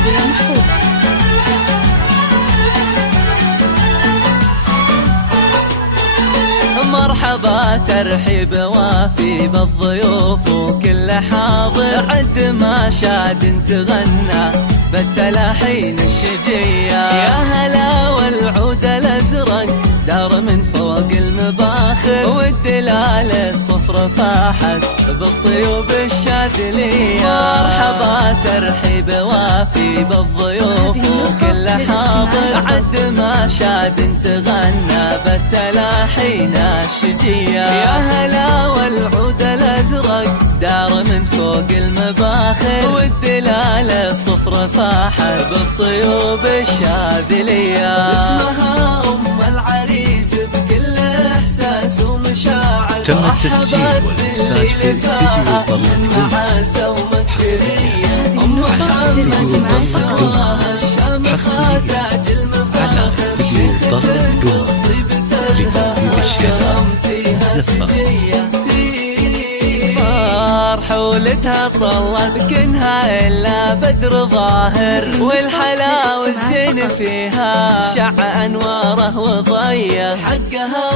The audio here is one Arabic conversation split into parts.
فوزية محفوظ. مرحبا ترحيب وافي بالضيوف وكل حاضر، عد ما شاد تغنى بالتلاحين الشجية. يا هلا والعود الازرق دار من فوق المباخر، والدلال الصفر فاحت بالطيوب الشاذلية. مرحبا ترحيب وافي بالضيوف وكل حاضر، عد ما شاد تغنى بالتلاحين الشجية. يا هلا والعود الازرق دار من فوق المباخر، والدلال الصفر فاحت بالطيوب الشاذلية. اسمها ام العريس بكل احساس ومشاعر، تم التسجيل والإنتاج في استديو طلت قمر. حصريا على استديو طلت قمر لتنفيذ الشباب الزفة. حولتها طلت كنها إلا بدر ظاهر، والحلا والزين فيها شع أنواره وضية. حقها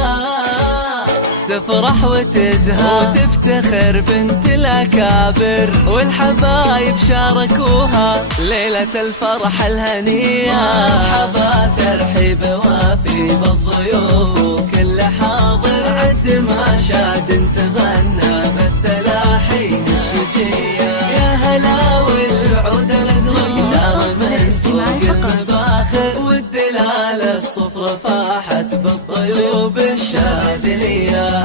تفرح وتزهى وتفتخر بنت الأكابر، والحبايب شاركوها ليلة الفرح الهنية. مرحبا ترحيب وافي بالضيوف وكل حاضر، عد ما شاد تغنى بالتلاحين الشجية. يا هلا والعود الازرق دار من فوق المباخر، والدلال الصفر فاحت بالطيوب الشاذلية.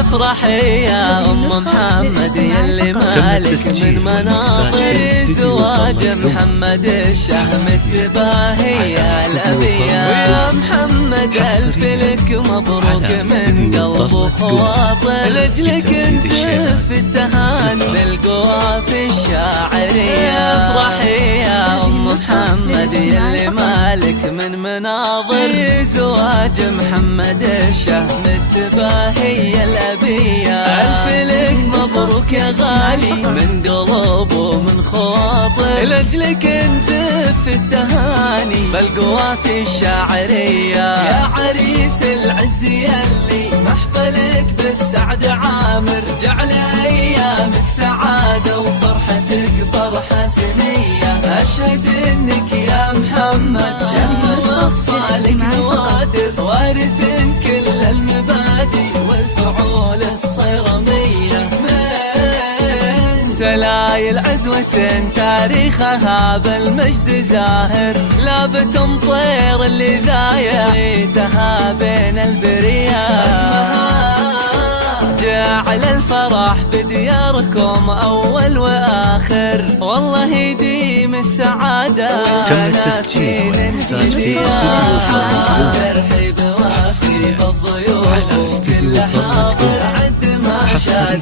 افرحي يا ام محمد يلي مالك من مناظر، زواج محمد الشهم التباهي يا الابيه. ويا محمد الف لك مبروك من قلب وخواطر، لجلك نزف التهاني بالقوافي الشاعريه. افرحي يا ام محمد يلي مالك من مناظر، زواج محمد الشهم التباهي يا الأبية. ألف لك مبروك يا غالي من قلب ومن خواطر، لأجلك نزف التهاني بالقوافي الشاعرية. يا عريس العز يلي محفلك بالسعد عامر، جعل أيامك سعادة وفرحتك فرحة سنية. أشهد إنك يا محمد شهم وأخصالك نوادر، وارث كل المبادئ والفعول الصيرمية. من سلايل عزوة تاريخها بالمجد زاهر، لابت مطير اللي ذايع صيتها بين البريات. جعل الفرح بدياركم أول وآخر، والله يديم السعادة. تم التسجيل والإنتاج في استديو طلت قمر. حصريا على استديو طلت قمر. حصريا